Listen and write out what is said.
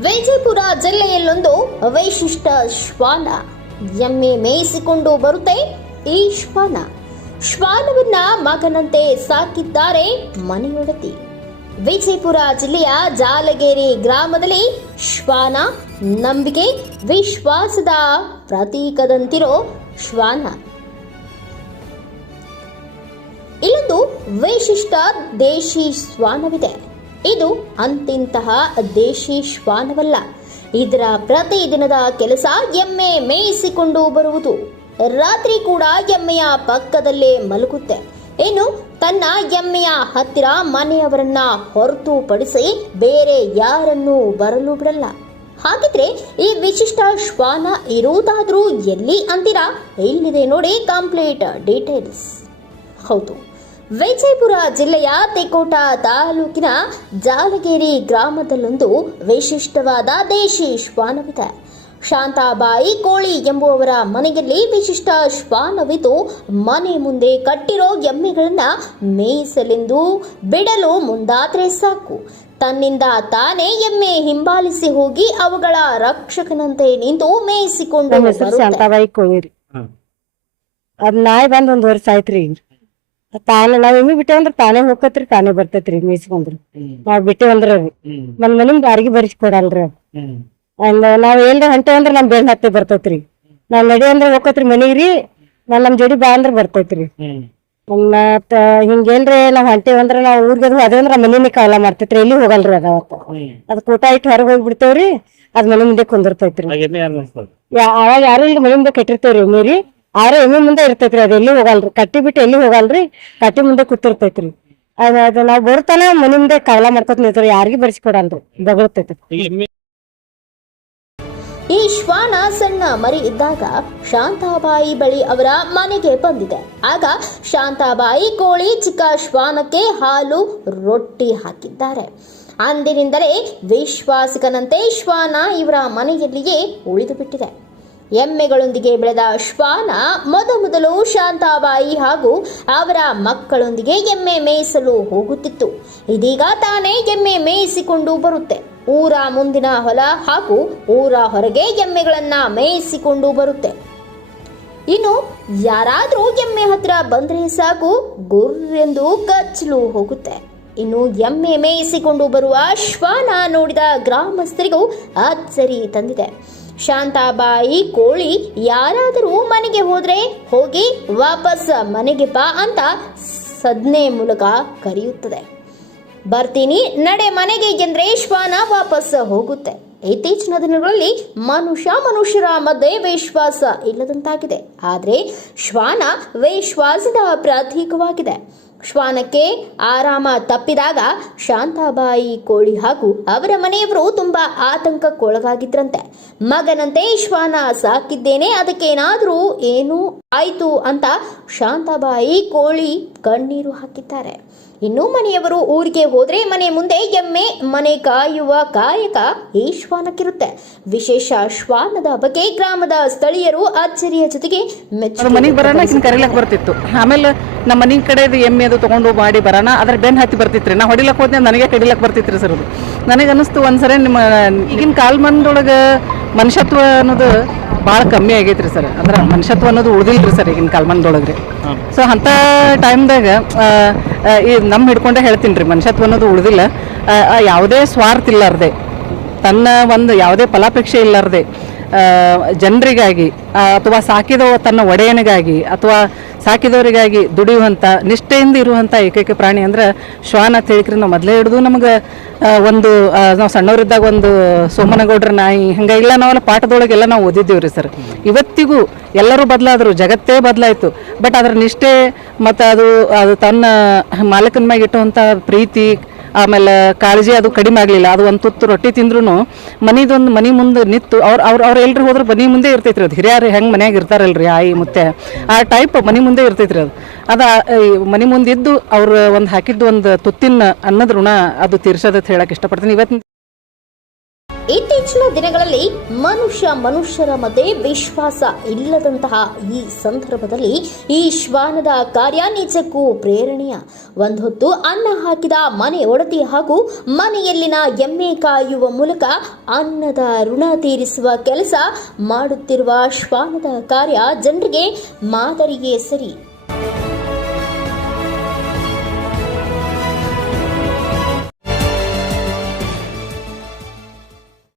ವಿಜಯಪುರ ಜಿಲ್ಲೆಯಲ್ಲೊಂದು ವೈಶಿಷ್ಟ ಶ್ವಾನ. ಎಮ್ಮೆ ಮೇಯಿಸಿಕೊಂಡು ಬರುತ್ತೆ ಈ ಶ್ವಾನ. ಶ್ವಾನವನ್ನ ಮಗನಂತೆ ಸಾಕಿದ್ದಾರೆ ಮನೆಯೊಡತಿ. ವಿಜಯಪುರ ಜಿಲ್ಲೆಯ ಜಾಲಗೇರಿ ಗ್ರಾಮದಲ್ಲಿ ಶ್ವಾನ, ನಂಬಿಕೆ, ವಿಶ್ವಾಸದ ಪ್ರತೀಕದಂತಿರೋ ಶ್ವಾನ. ಇಲ್ಲೊಂದು ವಿಶಿಷ್ಟ ದೇಶಿ ಶ್ವಾನವಿದೆ. ಇದು ಅಂತಿಂತಹ ದೇಶಿ ಶ್ವಾನವಲ್ಲ. ಇದರ ಪ್ರತಿದಿನದ ಕೆಲಸ ಎಮ್ಮೆ ಮೇಯಿಸಿಕೊಂಡು ಬರುವುದು. ರಾತ್ರಿ ಕೂಡ ಎಮ್ಮೆಯ ಪಕ್ಕದಲ್ಲೇ ಮಲಗುತ್ತೆ. ಇನ್ನು ತನ್ನ ಎಮ್ಮೆಯ ಹತ್ತಿರ ಮನೆಯವರನ್ನ ಹೊರತುಪಡಿಸಿ ಬೇರೆ ಯಾರನ್ನೂ ಬರಲು ಬಿಡಲ್ಲ. ಹಾಗಿದ್ರೆ ಈ ವಿಶಿಷ್ಟ ಶ್ವಾನ ಇರುವುದಾದ್ರೂ ಎಲ್ಲಿ ಅಂತೀರಾ? ಇಲ್ಲಿದೆ ನೋಡಿ ಕಂಪ್ಲೀಟ್ ಡೀಟೇಲ್ಸ್ ಹೌದು. ವಿಜಯಪುರ ಜಿಲ್ಲೆಯ ತಿಕೋಟ ತಾಲೂಕಿನ ಜಾಲಗೇರಿ ಗ್ರಾಮದಲ್ಲೊಂದು ವಿಶಿಷ್ಟವಾದ ದೇಶಿ ಶ್ವಾನವಿದೆ. ಶಾಂತಾಬಾಯಿ ಕೋಳಿ ಎಂಬುವವರ ಮನೆಯಲ್ಲಿ ವಿಶಿಷ್ಟ ಶ್ವಾನವಿದ್ದು ಮನೆ ಮುಂದೆ ಕಟ್ಟಿರೋ ಎಮ್ಮೆಗಳನ್ನ ಮೇಯಿಸಲೆಂದು ಬಿಡಲು ಮುಂದಾದ್ರೆ ಸಾಕು. ತನ್ನಿಂದ ತಾನೇ ಎಮ್ಮೆ ಹಿಂಬಾಲಿಸಿ ಹೋಗಿ ಅವುಗಳ ರಕ್ಷಕನಂತೆ ನಿಂತು ಮೇಯಿಸಿಕೊಂಡು ಶಾಂತಾಬಾಯಿ ಕೋಳಿ. ಅದ್ ನಾಯಿ ಬಂದ್ ಒಂದ್ ವರ್ಷ ಆಯ್ತ್ರಿ. ತಾನೇ ನಾವ್ ಎಮ್ಮಿ ಬಿಟ್ಟೇವಂದ್ರ ತಾನೇ ಹೋಗತ್ರಿ ತಾನೇ ಬರ್ತೈತ್ರಿ ಮೇಯಿಸ್ಕೊಂಡ್ರಿ ನಾವ್ ಬಿಟ್ಟೇವಂದ್ರ ರೀ ನಮ್ ಮನಿಂದ ಯಾರಿಗಿ ಬರಿಸಿ ಕೊಡಲ್ರಿ ಅಂದ. ನಾವ್ ಏನ್ರ ಹೊಂಟೇವಂದ್ರ ನಮ್ ಬೆನ್ ಹತ್ತೆ ಬರ್ತೈತ್ರಿ. ನಾವ್ ನಡಿ ಅಂದ್ರ ಹೋಗತ್ರಿ ಮನಿಗ್ರಿ ನಾನ್ ನಮ್ ಜೋಡಿ ಬಾ ಅಂದ್ರ ಬರ್ತೈತ್ರಿ. ಮತ್ತ ಹಿಂಗೇನ್ರಿ ನಾವ್ ಹೊಂಟೇವಂದ್ರ ನಾವ್ ಊರ್ಗೆ ಅದು ಅದೇಂದ್ರ ಮನಿನೇ ಕಾಲ ಮಾಡ್ತೈತ್ರಿ ಎಲ್ಲಿ ಹೋಗಲ್ರಿ ಅದ ಅವತ್ತ. ಅದ್ ಕೂಟ ಇಟ್ಟು ಹೊರಗ್ ಹೋಗಿ ಬಿಡ್ತೇವ್ರಿ ಅದ್ ಮನಿ ಮುಂದೆ ಕುಂದಿರ್ತೈತ್ರಿ. ಅವಾಗ ಯಾರು ಇಲ್ಲಿ ಮನೆ ಮುಂದೆ ಕಟ್ಟಿರ್ತೇವ್ರಿ ಎಮ್ಮಿ ರೀ ಆದ್ರೆ ಎಮ್ಮೆ ಮುಂದೆ ಇರ್ತೈತ್ರಿ ಅದು ಎಲ್ಲಿ ಹೋಗಲ್ರಿ? ಕಟ್ಟಿ ಬಿಟ್ಟು ಎಲ್ಲಿ ಹೋಗಲ್ರಿ? ಕಟ್ಟಿ ಮುಂದೆ ಕೂತಿರ್ತೈತ್ರಿ. ಅದ ನಾವು ಬರ್ತಾನೆ ಮನೆ ಮನಿ ಮುಂದೆ ಕಾಲ ಮಾಡ್ಕೊತ ನಿಲ್ತಾರೆ ಯಾರಿಗೂ ಬರ್ಸಿಕೊಡಲ್ರಿ ಬಗಳ್ತೈತಿ ಈ ಶ್ವಾನ ಸಣ್ಣ ಮರಿ ಇದ್ದಾಗ ಶಾಂತಾಬಾಯಿ ಬಳಿ ಅವರ ಮನೆಗೆ ಬಂದಿದೆ. ಆಗ ಶಾಂತಾಬಾಯಿ ಕೋಳಿ ಚಿಕ್ಕ ಶ್ವಾನಕ್ಕೆ ಹಾಲು ರೊಟ್ಟಿ ಹಾಕಿದ್ದಾರೆ. ಅಂದಿನಿಂದಲೇ ವಿಶ್ವಾಸಿಕನಂತೆ ಶ್ವಾನ ಇವರ ಮನೆಯಲ್ಲಿಯೇ ಉಳಿದು ಬಿಟ್ಟಿದೆ ಎಮ್ಮೆಗಳೊಂದಿಗೆ ಬೆಳೆದ ಶ್ವಾನ ಮೊದಮೊದಲು ಶಾಂತಾಬಾಯಿ ಹಾಗೂ ಅವರ ಮಕ್ಕಳೊಂದಿಗೆ ಎಮ್ಮೆ ಮೇಯಿಸಲು ಹೋಗುತ್ತಿತ್ತು. ಇದೀಗ ತಾನೇ ಎಮ್ಮೆ ಮೇಯಿಸಿಕೊಂಡು ಬರುತ್ತೆ. ಊರ ಮುಂದಿನ ಹೊಲ ಹಾಗೂ ಊರ ಹೊರಗೆ ಎಮ್ಮೆಗಳನ್ನ ಮೇಯಿಸಿಕೊಂಡು ಬರುತ್ತೆ. ಇನ್ನು ಯಾರಾದರೂ ಎಮ್ಮೆ ಹತ್ರ ಬಂದ್ರೆ ಸಾಕು ಗುರ್ರೆಂದು ಕಚ್ಚಲು ಹೋಗುತ್ತೆ. ಇನ್ನು ಎಮ್ಮೆ ಮೇಯಿಸಿಕೊಂಡು ಬರುವ ಶ್ವಾನ ನೋಡಿದ ಗ್ರಾಮಸ್ಥರಿಗೂ ಅಚ್ಚರಿ ತಂದಿದೆ. ಶಾಂತಾಬಾಯಿ ಕೋಳಿ, ಯಾರಾದರೂ ಮನೆಗೆ ಹೋದ್ರೆ ಹೋಗಿ ವಾಪಸ್ ಮನೆಗೆ ಬಾ ಅಂತ ಸದ್ನೆ ಮೂಲಕ ಕರೆಯುತ್ತದೆ. ಬರ್ತೀನಿ, ನಡೆ ಮನೆಗೆ ಎಂದ್ರೆ ಶ್ವಾನ ವಾಪಸ್ ಹೋಗುತ್ತೆ. ಇತ್ತೀಚಿನ ದಿನಗಳಲ್ಲಿ ಮನುಷ್ಯ ಮನುಷ್ಯರ ಮಧ್ಯೆ ವಿಶ್ವಾಸ ಇಲ್ಲದಂತಾಗಿದೆ. ಆದರೆ ಶ್ವಾನ ವಿಶ್ವಾಸದ ಪ್ರತೀಕವಾಗಿದೆ. ಶ್ವಾನಕ್ಕೆ ಆರಾಮ ತಪ್ಪಿದಾಗ ಶಾಂತಾಬಾಯಿ ಕೋಳಿ ಹಾಗೂ ಅವರ ಮನೆಯವರು ತುಂಬಾ ಆತಂಕಕ್ಕೊಳಗಾಗಿದ್ರಂತೆ. ಮಗನಂತೆ ಶ್ವಾನ ಸಾಕಿದ್ದೇನೆ, ಅದಕ್ಕೇನಾದರೂ ಏನು ಆಯ್ತು ಅಂತ ಶಾಂತಾಬಾಯಿ ಕೋಳಿ ಕಣ್ಣೀರು ಹಾಕಿದ್ದಾರೆ. ಇನ್ನು ಮನೆಯವರು ಊರಿಗೆ ಹೋದರೆ ಮನೆ ಮುಂದೆ ಎಮ್ಮೆ ಮನೆ ಕಾಯುವ ಕಾಯಕ ಈ ಶ್ವಾನಕ್ಕಿರುತ್ತೆ ವಿಶೇಷ ಶ್ವಾನದ ಬಗ್ಗೆ ಗ್ರಾಮದ ಸ್ಥಳೀಯರು ಅಚ್ಚರಿಯ ಜೊತೆಗೆ ಮನೆಗೆ ಬರೋಣ ಕರೀಲಕ್ಕೆ ಕರಿಲಕ್ ಬರ್ತಿತ್ತು. ಆಮೇಲೆ ನಮ್ಮ ಮನೆ ಕಡೆ ಎಮ್ಮೆ ಅದು ತಗೊಂಡು ಮಾಡಿ ಬರೋಣ ಅದ್ರ ಬೆನ್ ಹತ್ತಿ ಬರ್ತಿತ್ರಿ. ನಾ ಹೊಡಿಲಕ್ಕೆ ಹೋದ್ನೆ ನನಗೆ ಕಡಿಲಕ್ಕೆ ಬರ್ತಿತ್ರಿ ಸರ್ ಅದು. ನನಗೆ ಅನಿಸ್ತು ಒಂದ್ಸರಿ ನಿಮ್ಮ ಈಗಿನ ಕಾಲ್ಮಾನದೊಳಗೆ ಮನುಷ್ಯತ್ವ ಅನ್ನೋದು ಭಾಳ ಕಮ್ಮಿ ಆಗೈತ್ರಿ ಸರ್. ಅಂದ್ರೆ ಮನುಷ್ಯತ್ವ ಅನ್ನೋದು ಉಳ್ದಿಲ್ರಿ ಸರ್ ಈಗಿನ ಕಾಲಮಾನದೊಳಗ್ರಿ. ರೀ ಸೊ ಅಂಥ ಟೈಮ್ದಾಗ ಈ ನಮ್ಮ ಹಿಡ್ಕೊಂಡೇ ಹೇಳ್ತೀನಿ ರೀ ಮನುಷ್ಯತ್ವ ಅನ್ನೋದು ಉಳಿದಿಲ್ಲ. ಯಾವುದೇ ಸ್ವಾರ್ಥ ಇಲ್ಲಾರ್ದೆ ತನ್ನ ಒಂದು ಯಾವುದೇ ಫಲಾಪೇಕ್ಷೆ ಇಲ್ಲಾರ್ದೆ ಜನರಿಗಾಗಿ ಅಥವಾ ಸಾಕಿದವ ತನ್ನ ಒಡೆಯನಿಗಾಗಿ, ಅಥವಾ ಸಾಕಿದವರಿಗಾಗಿ ದುಡಿಯುವಂಥ ನಿಷ್ಠೆಯಿಂದ ಇರುವಂಥ ಏಕೈಕ ಪ್ರಾಣಿ ಅಂದ್ರೆ ಶ್ವಾನ ಅಂತ ಹೇಳಿಕ್ರಿ. ನಾವು ಮೊದಲೇ ಹಿಡಿದು ನಮಗೆ ಒಂದು ನಾವು ಸಣ್ಣವರಿದ್ದಾಗ ಒಂದು ಸೋಮನಗೌಡ್ರ ನಾಯಿ ಹಂಗೆಲ್ಲ ನಾವೆಲ್ಲ ಪಾಠದೊಳಗೆಲ್ಲ ನಾವು ಓದಿದ್ದೀವಿ ರೀ ಸರ್. ಇವತ್ತಿಗೂ ಎಲ್ಲರೂ ಬದಲಾದರು, ಜಗತ್ತೇ ಬದಲಾಯಿತು. ಬಟ್ ಅದರ ನಿಷ್ಠೆ ಮತ್ತು ಅದು ಅದು ತನ್ನ ಮಾಲಕನ ಮ್ಯಾಗೆ ಇಟ್ಟುವಂಥ ಪ್ರೀತಿ ಆಮೇಲೆ ಕಾಳಜಿ ಅದು ಕಡಿಮೆ ಆಗಲಿಲ್ಲ. ಅದು ಒಂದು ತುತ್ತು ರೊಟ್ಟಿ ತಿಂದ್ರೂ ಮನಿದೊಂದು ಮನೆ ಮುಂದೆ ನಿಂತು ಅವ್ರು ಅವ್ರು ಅವ್ರು ಎಲ್ಲರೂ ಹೋದ್ರೆ ಮನೆ ಮುಂದೆ ಇರ್ತೈತ್ರಿ ಅದು. ಹಿರಿಯರು ಹೆಂಗೆ ಮನ್ಯಾಗ ಇರ್ತಾರಲ್ರಿ ಆಯಿ ಮುತ್ತೆ. ಆ ಟೈಪ್ ಮನೆ ಮುಂದೆ ಇರ್ತೈತ್ರಿ ಅದು. ಅದು ಮನೆ ಈ ಮನಿ ಮುಂದೆ ಇದ್ದು ಅವ್ರು ಒಂದು ಹಾಕಿದ್ದು ಒಂದು ತುತ್ತಿನ ಅನ್ನದ ಋಣ ಅದು ತೀರ್ಸೋದಂತ ಹೇಳಕ್ಕೆ ಇಷ್ಟಪಡ್ತೀನಿ. ಇವತ್ತಿನ ಇತ್ತೀಚಿನ ದಿನಗಳಲ್ಲಿ ಮನುಷ್ಯ ಮನುಷ್ಯರ ಮಧ್ಯೆ ವಿಶ್ವಾಸ ಇಲ್ಲದಂತಹ ಈ ಸಂದರ್ಭದಲ್ಲಿ ಈ ಶ್ವಾನದ ಕಾರ್ಯ ನಿಜಕ್ಕೂ ಪ್ರೇರಣೆಯ. ಒಂದೊತ್ತು ಅನ್ನ ಹಾಕಿದ ಮನೆ ಒಡತಿ ಹಾಗೂ ಮನೆಯಲ್ಲಿನ ಎಮ್ಮೆ ಕಾಯುವ ಮೂಲಕ ಅನ್ನದ ಋಣ ತೀರಿಸುವ ಕೆಲಸ ಮಾಡುತ್ತಿರುವ ಶ್ವಾನದ ಕಾರ್ಯ ಜನರಿಗೆ ಮಾದರಿಗೆ ಸರಿ.